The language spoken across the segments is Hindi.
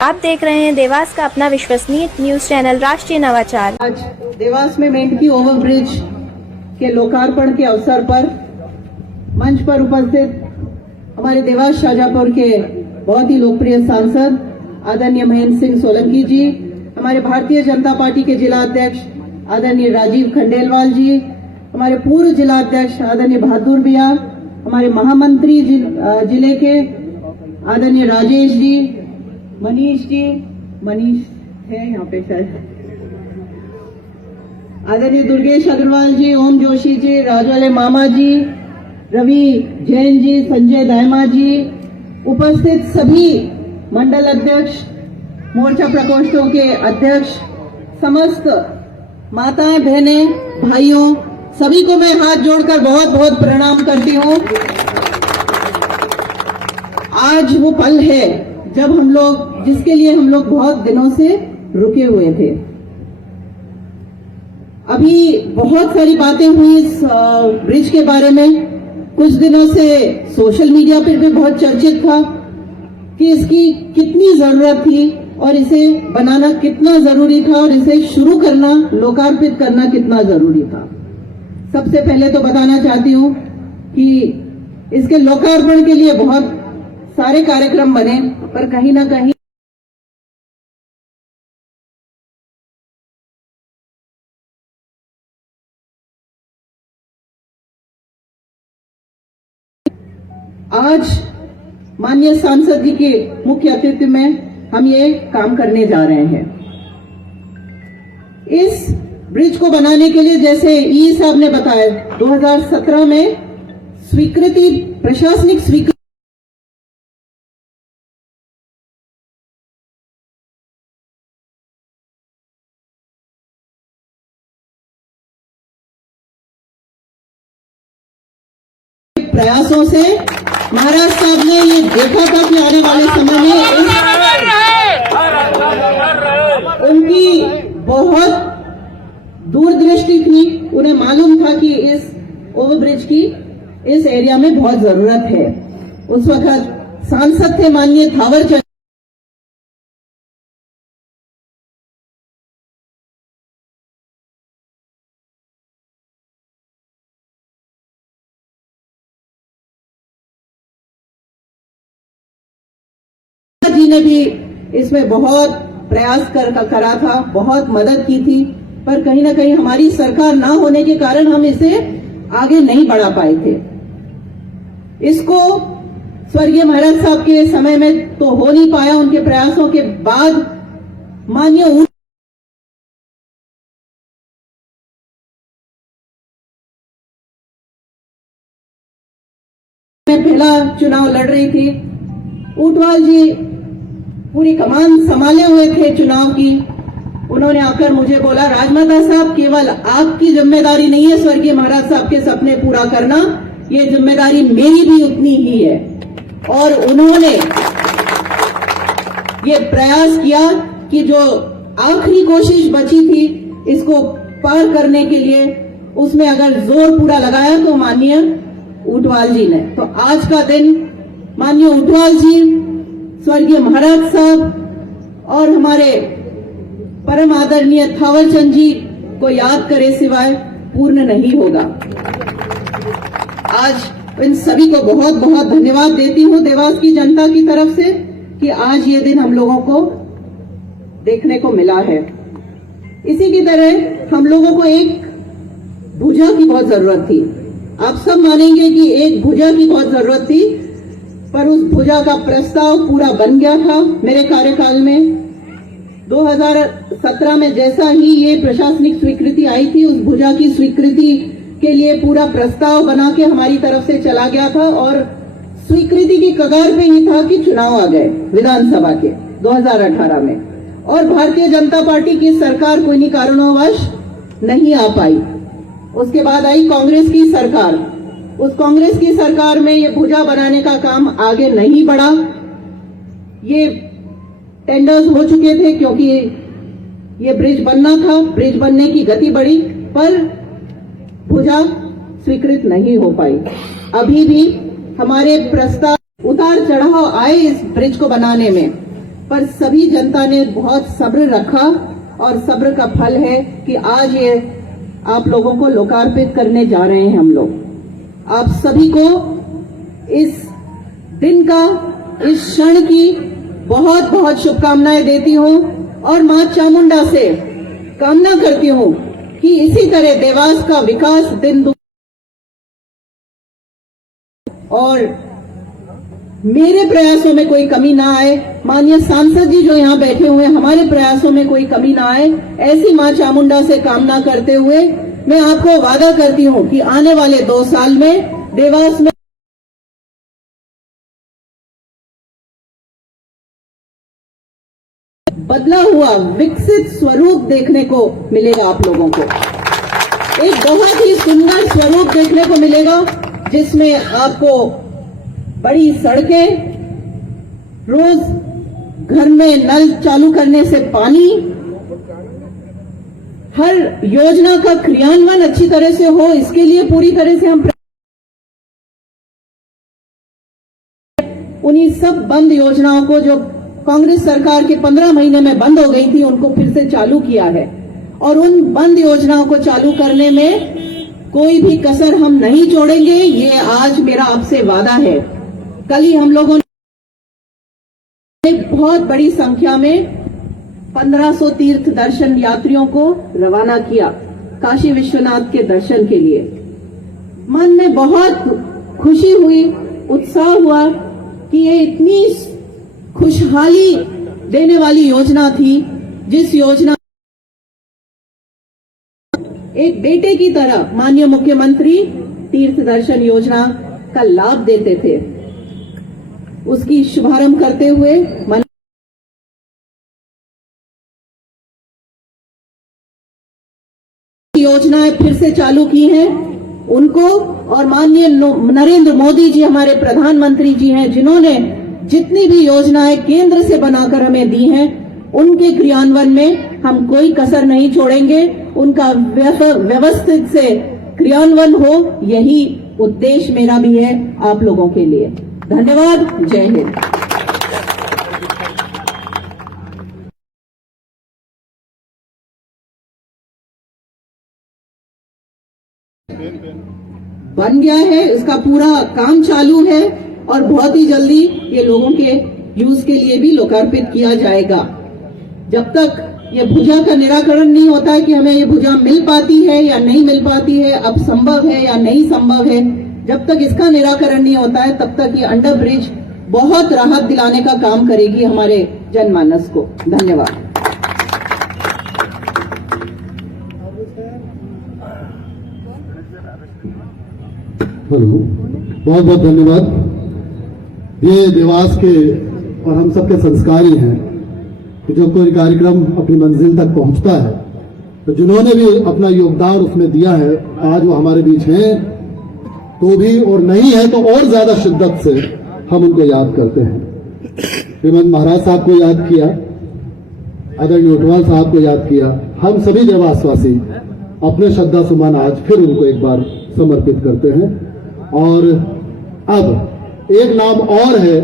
आप देख रहे हैं देवास का अपना विश्वसनीय न्यूज चैनल राष्ट्रीय नवाचार। आज देवास में मेंढकी ओवरब्रिज के लोकार्पण के अवसर पर मंच पर उपस्थित हमारे देवास शाहजहांपुर के बहुत ही लोकप्रिय सांसद आदरणीय महेंद्र सिंह सोलंकी जी, हमारे भारतीय जनता पार्टी के जिला अध्यक्ष आदरणीय राजीव खंडेलवाल जी, हमारे पूर्व जिला अध्यक्ष आदरणीय बहादुर भैया, हमारे महामंत्री जिले के आदरणीय राजेश जी, मनीष है यहाँ पे शायद, आदरणीय दुर्गेश अग्रवाल जी, ओम जोशी जी, राजवाले मामा जी, रवि जैन जी, संजय दायमा जी, उपस्थित सभी मंडल अध्यक्ष, मोर्चा प्रकोष्ठों के अध्यक्ष, समस्त माताएं, बहनें, भाइयों, सभी को मैं हाथ जोड़कर बहुत बहुत प्रणाम करती हूँ। आज वो पल है जब हम लोग, जिसके लिए हम लोग बहुत दिनों से रुके हुए थे। अभी बहुत सारी बातें हुई इस ब्रिज के बारे में। कुछ दिनों से सोशल मीडिया पर भी बहुत चर्चित था कि इसकी कितनी जरूरत थी और इसे बनाना कितना जरूरी था और इसे शुरू करना, लोकार्पित करना कितना जरूरी था। सबसे पहले तो बताना चाहती हूँ कि इसके लोकार्पण के लिए बहुत सारे कार्यक्रम बने, पर कहीं ना कहीं आज माननीय सांसद जी के मुख्य अतिथि में हम ये काम करने जा रहे हैं। इस ब्रिज को बनाने के लिए, जैसे ई साहब ने बताया, 2017 में स्वीकृति, प्रशासनिक स्वीकृति प्रयासों से महाराज साहब ने ये देखा था कि आने वाले समय में उनकी बहुत दूरदृष्टि थी। उन्हें मालूम था कि इस ओवरब्रिज की इस एरिया में बहुत जरूरत है। उस वक्त सांसद थे माननीय थावरचंद जी ने भी इसमें बहुत प्रयास करा था, बहुत मदद की थी, पर कहीं ना कहीं हमारी सरकार ना होने के कारण हम इसे आगे नहीं बढ़ा पाए थे। इसको स्वर्गीय महाराज साहब के समय में तो हो नहीं पाया। उनके प्रयासों के बाद माननीय मैं पहला चुनाव लड़ रही थी, ऊंटवाल जी पूरी कमान संभाले हुए थे चुनाव की। उन्होंने आकर मुझे बोला, राजमाता साहब, केवल आपकी जिम्मेदारी नहीं है स्वर्गीय महाराज साहब के सपने पूरा करना, ये जिम्मेदारी मेरी भी उतनी ही है। और उन्होंने ये प्रयास किया कि जो आखिरी कोशिश बची थी इसको पार करने के लिए, उसमें अगर जोर पूरा लगाया तो माननीय ऊंटवाल जी ने। तो आज का दिन माननीय ऊंटवाल जी, स्वर्गीय महाराज साहब और हमारे परम आदरणीय थावरचंद जी को याद करे सिवाय पूर्ण नहीं होगा। आज इन सभी को बहुत बहुत धन्यवाद देती हूँ देवास की जनता की तरफ से कि आज ये दिन हम लोगों को देखने को मिला है। इसी की तरह हम लोगों को एक भुजा की बहुत जरूरत थी। आप सब मानेंगे कि एक भुजा की बहुत जरूरत थी, पर उस भुजा का प्रस्ताव पूरा बन गया था मेरे कार्यकाल में। 2017 में जैसा ही ये प्रशासनिक स्वीकृति आई थी, उस भुजा की स्वीकृति के लिए पूरा प्रस्ताव बना के हमारी तरफ से चला गया था और स्वीकृति की कगार पे ही था कि चुनाव आ गए विधानसभा के 2018 में, और भारतीय जनता पार्टी की सरकार कोई कारणोंवश नहीं आ पाई। उसके बाद आई कांग्रेस की सरकार। उस कांग्रेस की सरकार में ये भुजा बनाने का काम आगे नहीं बढ़ा। ये टेंडर्स हो चुके थे क्योंकि ये ब्रिज बनना था, ब्रिज बनने की गति बढ़ी, पर भुजा स्वीकृत नहीं हो पाई। अभी भी हमारे प्रस्ताव उतार चढ़ाव आए इस ब्रिज को बनाने में, पर सभी जनता ने बहुत सब्र रखा और सब्र का फल है कि आज ये आप लोगों को लोकार्पित करने जा रहे हैं हम लोग। आप सभी को इस दिन का, इस क्षण की बहुत बहुत शुभकामनाएं देती हूं और मां चामुंडा से कामना करती हूं कि इसी तरह देवास का विकास दिन और मेरे प्रयासों में कोई कमी ना आए, माननीय सांसद जी जो यहाँ बैठे हुए हैं, हमारे प्रयासों में कोई कमी ना आए, ऐसी मां चामुंडा से कामना करते हुए मैं आपको वादा करती हूं कि आने वाले 2 साल में देवास में बदला हुआ विकसित स्वरूप देखने को मिलेगा। आप लोगों को एक बहुत ही सुंदर स्वरूप देखने को मिलेगा, जिसमें आपको बड़ी सड़कें, रोज घर में नल चालू करने से पानी, हर योजना का क्रियान्वयन अच्छी तरह से हो, इसके लिए पूरी तरह से हम उन्हीं सब बंद योजनाओं को जो कांग्रेस सरकार के 15 महीने में बंद हो गई थी, उनको फिर से चालू किया है और उन बंद योजनाओं को चालू करने में कोई भी कसर हम नहीं छोड़ेंगे। ये आज मेरा आपसे वादा है। कल ही हम लोगों ने बहुत बड़ी संख्या में 1500 तीर्थ दर्शन यात्रियों को रवाना किया काशी विश्वनाथ के दर्शन के लिए। मन में बहुत खुशी हुई, उत्साह हुआ कि ये इतनी खुशहाली देने वाली योजना थी, जिस योजना एक बेटे की तरह माननीय मुख्यमंत्री तीर्थ दर्शन योजना का लाभ देते थे। उसकी शुभारंभ करते हुए योजनाएं फिर से चालू की हैं, उनको और माननीय नरेंद्र मोदी जी हमारे प्रधानमंत्री जी हैं, जिन्होंने जितनी भी योजनाएं केंद्र से बनाकर हमें दी हैं, उनके क्रियान्वयन में हम कोई कसर नहीं छोड़ेंगे। उनका व्यवस्थित से क्रियान्वयन हो, यही उद्देश्य मेरा भी है आप लोगों के लिए। धन्यवाद। जय हिंद। बन गया है, इसका पूरा काम चालू है और बहुत ही जल्दी ये लोगों के यूज के लिए भी लोकार्पित किया जाएगा। जब तक ये भुजा का निराकरण नहीं होता है कि हमें ये भुजा मिल पाती है या नहीं मिल पाती है, अब संभव है या नहीं संभव है, जब तक इसका निराकरण नहीं होता है, तब तक ये अंडर ब्रिज बहुत राहत दिलाने का काम करेगी हमारे जनमानस को। धन्यवाद। हेलो, बहुत बहुत धन्यवाद। ये देवास के और हम सबके संस्कारी हैं कि जो कोई कार्यक्रम अपनी मंजिल तक पहुंचता है तो जिन्होंने भी अपना योगदान उसमें दिया है, आज वो हमारे बीच हैं तो भी, और नहीं है तो और ज्यादा शिद्दत से हम उनको याद करते हैं। श्रीमंत महाराज साहब को याद किया, आदरणीय ऊंटवाल साहब को याद किया। हम सभी देवासवासी अपने श्रद्धा सुमन आज फिर उनको एक बार समर्पित करते हैं। और अब एक नाम और है,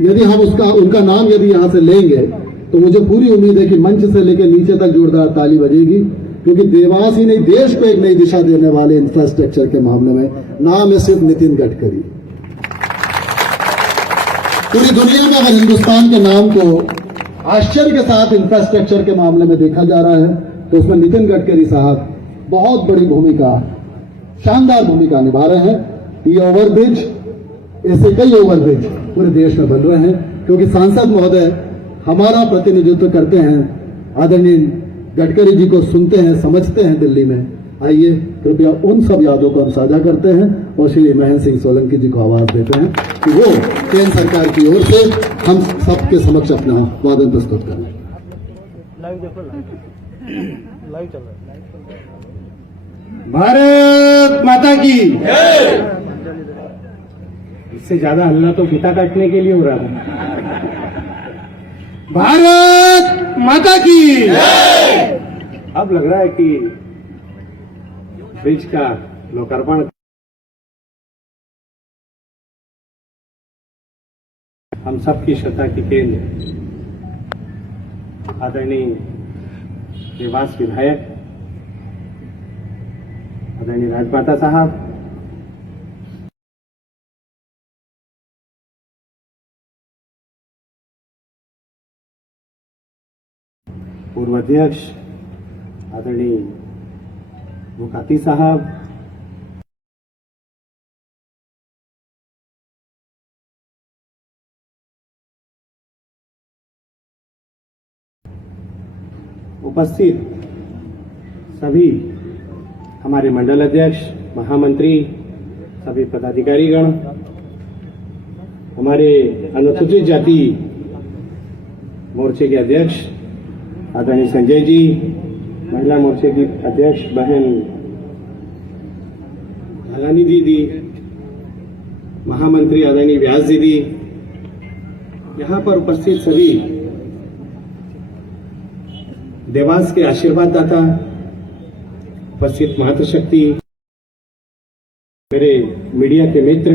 यदि हम उनका नाम यदि यहां से लेंगे तो मुझे पूरी उम्मीद है कि मंच से लेकर नीचे तक जोरदार ताली बजेगी, क्योंकि देवास ही नहीं देश को एक नई दिशा देने वाले इंफ्रास्ट्रक्चर के मामले में नाम है सिर्फ नितिन गडकरी। पूरी दुनिया में अगर हिंदुस्तान के नाम को आश्चर्य के साथ इंफ्रास्ट्रक्चर के मामले में देखा जा रहा है तो उसमें नितिन गडकरी साहब बहुत बड़ी भूमिका, शानदार भूमिका निभा रहे हैं। ये ओवरब्रिज, ऐसे कई ओवरब्रिज पूरे देश में बन रहे हैं, क्योंकि सांसद महोदय हमारा प्रतिनिधित्व करते हैं, आदरणीय गडकरी जी को सुनते हैं, समझते हैं दिल्ली में। आइए कृपया उन सब यादों को हम साझा करते हैं और श्री महेंद्र सिंह सोलंकी जी को आवाज देते हैं कि वो केंद्र सरकार की ओर से हम सबके समक्ष अपना वादन प्रस्तुत करें। भारत माता की। इससे ज्यादा हल्ला तो फीता काटने के लिए हो रहा था। भारत माता की। अब लग रहा है कि ब्रिज का लोकार्पण हम सबकी श्रद्धा की केंद्र आदरणीय देवास विधायक, आदरणीय राजमाता साहब, पूर्व अध्यक्ष आदरणीय मुकाती साहब, उपस्थित सभी हमारे मंडल अध्यक्ष, महामंत्री, सभी पदाधिकारीगण, हमारे अनुसूचित जाति मोर्चे के अध्यक्ष आदरणीय संजय जी, महिला मोर्चे की अध्यक्ष बहन भलानी दीदी, महामंत्री आदरणीय व्यास दीदी, यहाँ पर उपस्थित सभी देवास के आशीर्वाद दाता, उपस्थित मातृशक्ति, मेरे मीडिया के मित्र,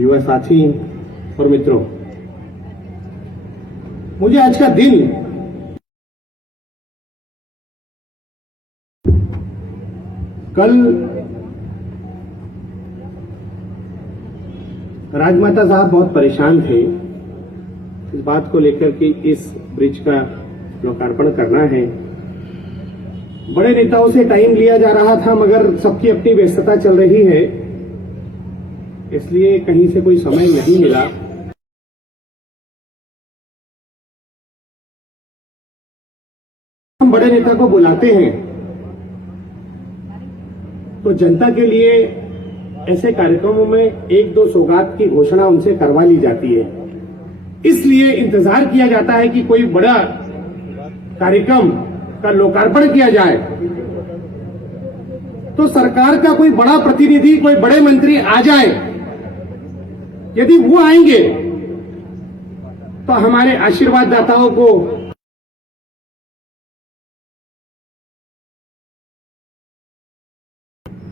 युवा साथी और मित्रों, मुझे आज का दिन कल राजमाता साहब बहुत परेशान थे इस बात को लेकर कि इस ब्रिज का लोकार्पण करना है। बड़े नेताओं से टाइम लिया जा रहा था मगर सबकी अपनी व्यस्तता चल रही है, इसलिए कहीं से कोई समय नहीं मिला। हम बड़े नेता को बुलाते हैं तो जनता के लिए ऐसे कार्यक्रमों में एक दो सौगात की घोषणा उनसे करवा ली जाती है, इसलिए इंतजार किया जाता है कि कोई बड़ा कार्यक्रम का लोकार्पण किया जाए तो सरकार का कोई बड़ा प्रतिनिधि, कोई बड़े मंत्री आ जाए। यदि वो आएंगे तो हमारे आशीर्वाद दाताओं को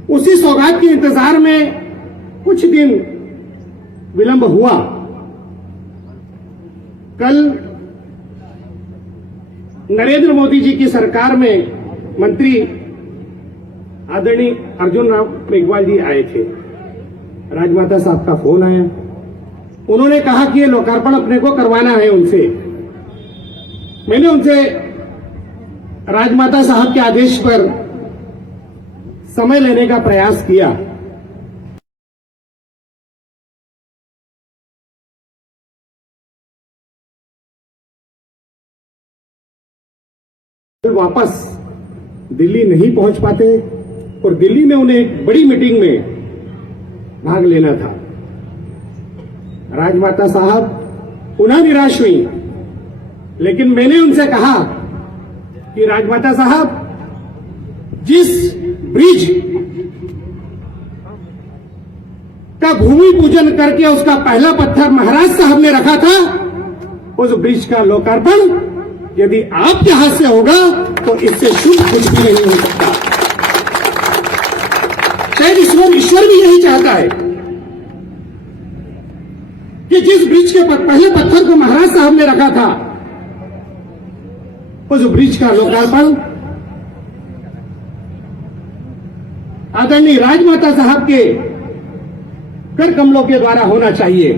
उसी सौगात के इंतजार में कुछ दिन विलंब हुआ। कल नरेंद्र मोदी जी की सरकार में मंत्री आदरणीय अर्जुन राम मेघवाल जी आए थे। राजमाता साहब का फोन आया, उन्होंने कहा कि ये लोकार्पण अपने को करवाना है उनसे। मैंने उनसे राजमाता साहब के आदेश पर समय लेने का प्रयास किया। वापस दिल्ली नहीं पहुंच पाते और दिल्ली में उन्हें एक बड़ी मीटिंग में भाग लेना था। राजमाता साहब पुनः निराश हुई, लेकिन मैंने उनसे कहा कि राजमाता साहब, जिस ब्रिज का भूमि पूजन करके उसका पहला पत्थर महाराज साहब ने रखा था, उस ब्रिज का लोकार्पण यदि आपके हाथ से होगा तो इससे शुभ कुछ भी नहीं हो सकता। शायद ईश्वर भी यही चाहता है कि जिस ब्रिज के पहले पत्थर को महाराज साहब ने रखा था, उस ब्रिज का लोकार्पण आदरणीय राजमाता साहब के कर कमलों के द्वारा होना चाहिए।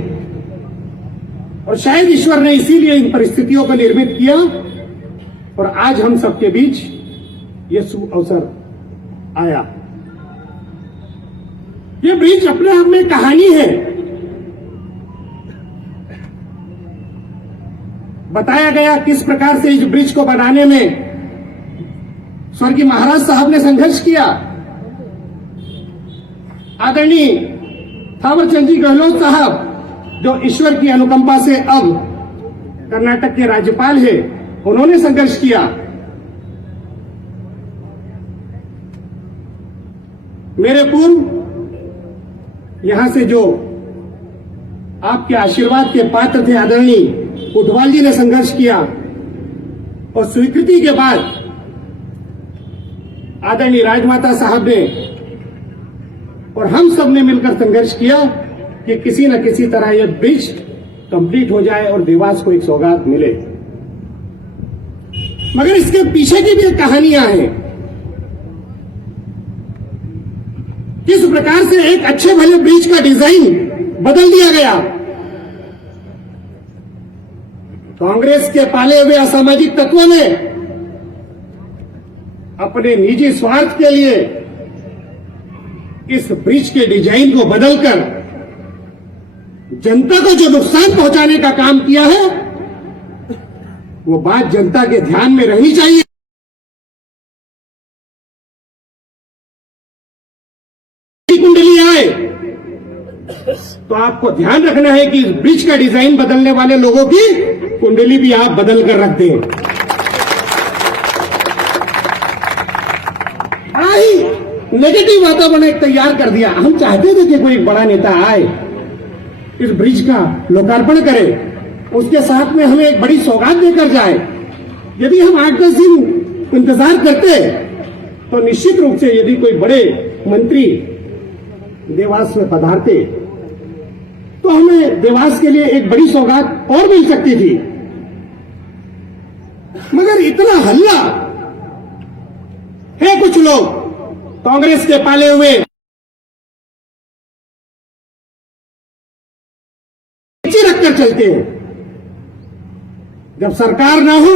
और शायद ईश्वर ने इसीलिए इन परिस्थितियों को निर्मित किया और आज हम सबके बीच ये शुभ अवसर आया। ये ब्रिज अपने आप में कहानी है। बताया गया किस प्रकार से इस ब्रिज को बनाने में स्वर्गीय महाराज साहब ने संघर्ष किया। आदरणीय थावरचंद जी गहलोत साहब, जो ईश्वर की अनुकंपा से अब कर्नाटक के राज्यपाल हैं, उन्होंने संघर्ष किया। मेरे पूर्व यहां से जो आपके आशीर्वाद के पात्र थे आदरणीय कोटवाल जी ने संघर्ष किया और स्वीकृति के बाद आदरणीय राजमाता साहब ने और हम सब ने मिलकर संघर्ष किया कि किसी न किसी तरह यह ब्रिज कंप्लीट हो जाए और देवास को एक सौगात मिले। मगर इसके पीछे की भी कहानियां हैं। किस प्रकार से एक अच्छे भले ब्रिज का डिजाइन बदल दिया गया। कांग्रेस के पाले हुए असामाजिक तत्वों ने अपने निजी स्वार्थ के लिए इस ब्रिज के डिजाइन को बदलकर जनता को जो नुकसान पहुंचाने का काम किया है, वो बात जनता के ध्यान में रहनी चाहिए। कुंडली आए तो आपको ध्यान रखना है कि इस ब्रिज का डिजाइन बदलने वाले लोगों की कुंडली भी आप बदल कर रख दें। नेगेटिव वातावरण एक तैयार कर दिया। हम चाहते थे कि कोई एक बड़ा नेता आए, इस ब्रिज का लोकार्पण करे, उसके साथ में हमें एक बड़ी सौगात देकर जाए। यदि हम 8-10 दिन इंतजार करते तो निश्चित रूप से यदि कोई बड़े मंत्री देवास में पधारते तो हमें देवास के लिए एक बड़ी सौगात और मिल सकती थी। मगर इतना हल्ला है, कुछ लोग कांग्रेस के पाले हुए रखकर चलते हैं। जब सरकार ना हो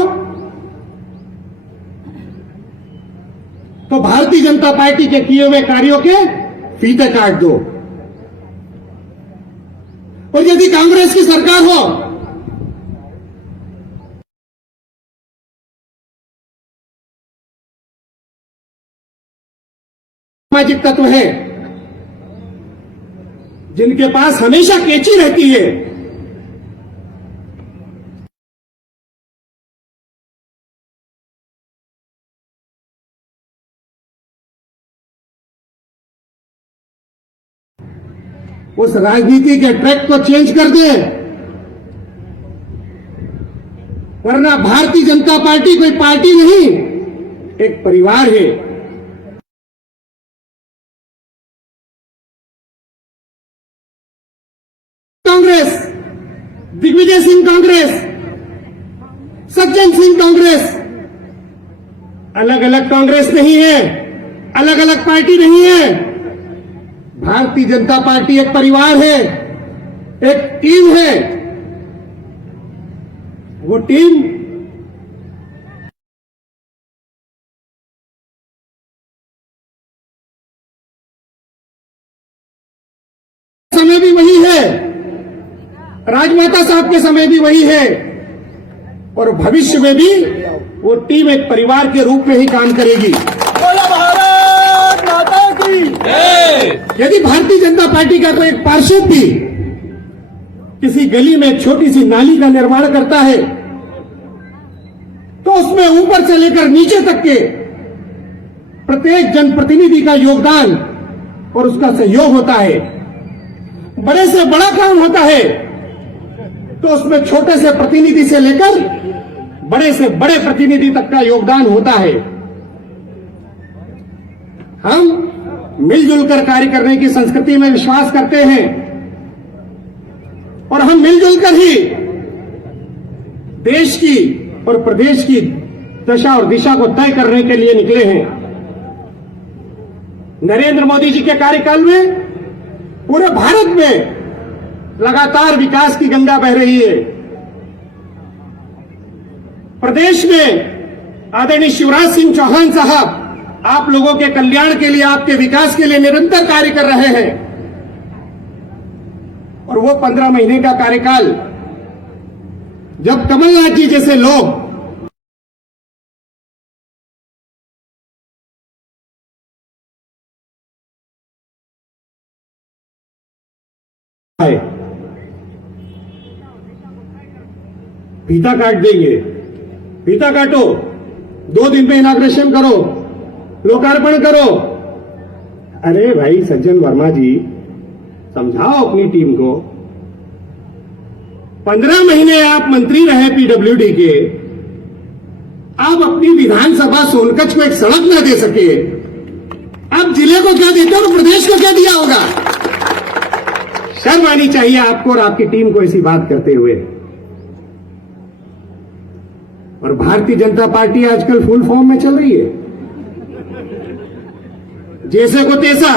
तो भारतीय जनता पार्टी के किए हुए कार्यों के फीते काट दो, और यदि कांग्रेस की सरकार हो सामाजिक तत्व है जिनके पास हमेशा कैंची रहती है, उस राजनीति के ट्रैक को चेंज कर दें, वरना भारतीय जनता पार्टी कोई पार्टी नहीं, एक परिवार है। कांग्रेस, दिग्विजय सिंह कांग्रेस, सज्जन सिंह कांग्रेस अलग अलग कांग्रेस नहीं है, अलग अलग पार्टी नहीं है। भारतीय जनता पार्टी एक परिवार है, एक टीम है। वो टीम समय भी वही है, राजमाता साहब के समय भी वही है, और भविष्य में भी वो टीम एक परिवार के रूप में ही काम करेगी। यदि भारतीय जनता पार्टी का कोई एक पार्षद भी किसी गली में एक छोटी सी नाली का निर्माण करता है तो उसमें ऊपर से लेकर नीचे तक के प्रत्येक जनप्रतिनिधि का योगदान और उसका सहयोग होता है। बड़े से बड़ा काम होता है तो उसमें छोटे से प्रतिनिधि से लेकर बड़े से बड़े प्रतिनिधि तक का योगदान होता है। हम मिलजुल कर कार्य करने की संस्कृति में विश्वास करते हैं और हम मिलजुल कर ही देश की और प्रदेश की दशा और दिशा को तय करने के लिए निकले हैं। नरेंद्र मोदी जी के कार्यकाल में पूरे भारत में लगातार विकास की गंगा बह रही है। प्रदेश में आदरणीय शिवराज सिंह चौहान साहब आप लोगों के कल्याण के लिए, आपके विकास के लिए निरंतर कार्य कर रहे हैं, और वो 15 महीने का कार्यकाल जब कमलनाथ जी जैसे लोग फीता काट देंगे, फीता काटो, 2 दिन में इनॉग्रेशन करो, लोकार्पण करो। अरे भाई सज्जन वर्मा जी, समझाओ अपनी टीम को। 15 महीने आप मंत्री रहे पीडब्ल्यूडी के, आप अपनी विधानसभा सोनकच्छ को एक सड़क न दे सके, आप जिले को क्या देते हो तो प्रदेश को क्या दिया होगा? शर्म आनी चाहिए आपको और आपकी टीम को ऐसी बात करते हुए। और भारतीय जनता पार्टी आजकल फुल फॉर्म में चल रही है। जैसे को तैसा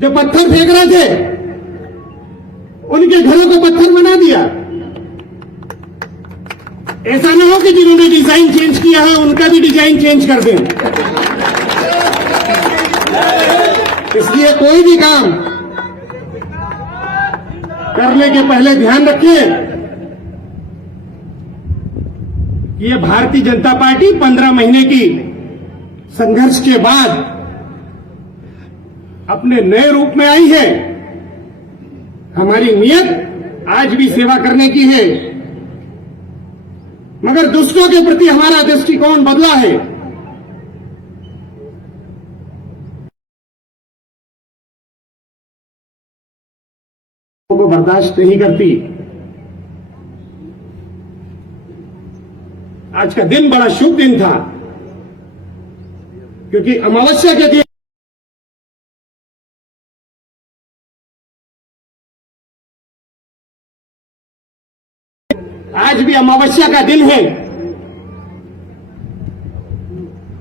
जो पत्थर फेंक रहे थे उनके घरों को पत्थर बना दिया। ऐसा ना हो कि जिन्होंने डिजाइन चेंज किया है उनका भी डिजाइन चेंज कर दें। इसलिए कोई भी काम करने के पहले ध्यान रखिए कि ये भारतीय जनता पार्टी 15 महीने की संघर्ष के बाद अपने नए रूप में आई है। हमारी नीयत आज भी सेवा करने की है, मगर दुष्टों के प्रति हमारा दृष्टिकोण बदला है। को बर्दाश्त नहीं करती। आज का दिन बड़ा शुभ दिन था, क्योंकि अमावस्या के दिन आज भी अमावस्या का दिन है।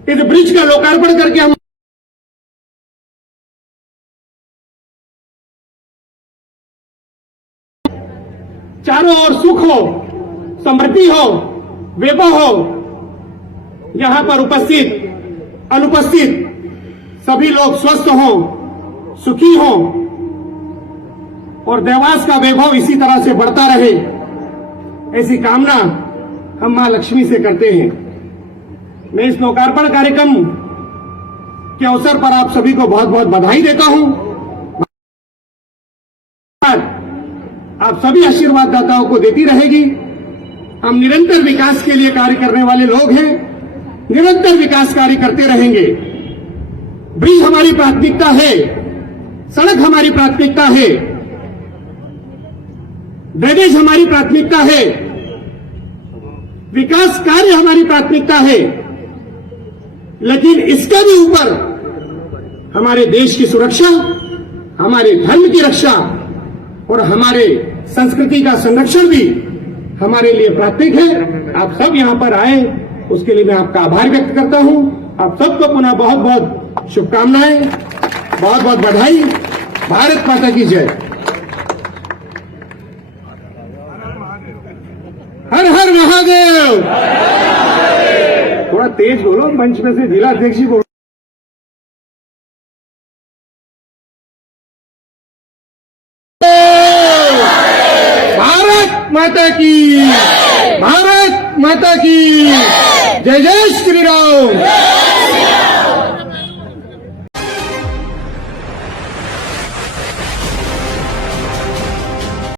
इस ब्रिज का लोकार्पण करके हम चारों ओर सुख हो, समृद्धि हो, वैभव हो। यहां पर उपस्थित अनुपस्थित सभी लोग स्वस्थ हों, सुखी हों और देवास का वैभव इसी तरह से बढ़ता रहे, ऐसी कामना हम मां लक्ष्मी से करते हैं। मैं इस लोकार्पण कार्यक्रम के अवसर पर आप सभी को बहुत बहुत बधाई देता हूं। आप सभी आशीर्वाद दाताओं को देती रहेगी। हम निरंतर विकास के लिए कार्य करने वाले लोग हैं, निरंतर विकास कार्य करते रहेंगे। ब्रिज हमारी प्राथमिकता है, सड़क हमारी प्राथमिकता है, ड्रेनेज हमारी प्राथमिकता है, विकास कार्य हमारी प्राथमिकता है, लेकिन इसके भी ऊपर हमारे देश की सुरक्षा, हमारे धर्म की रक्षा और हमारे संस्कृति का संरक्षण भी हमारे लिए प्राथमिक है। आप सब यहां पर आए, उसके लिए मैं आपका आभार व्यक्त करता हूं। आप सबको पुनः बहुत बहुत शुभकामनाएं, बहुत बहुत बधाई। भारत माता की जय। हर हर महादेव। थोड़ा तेज बोलो, मंच में से जिला अध्यक्ष जी बोलो। भारत माता की, भारत माता की जय। जय श्री राम।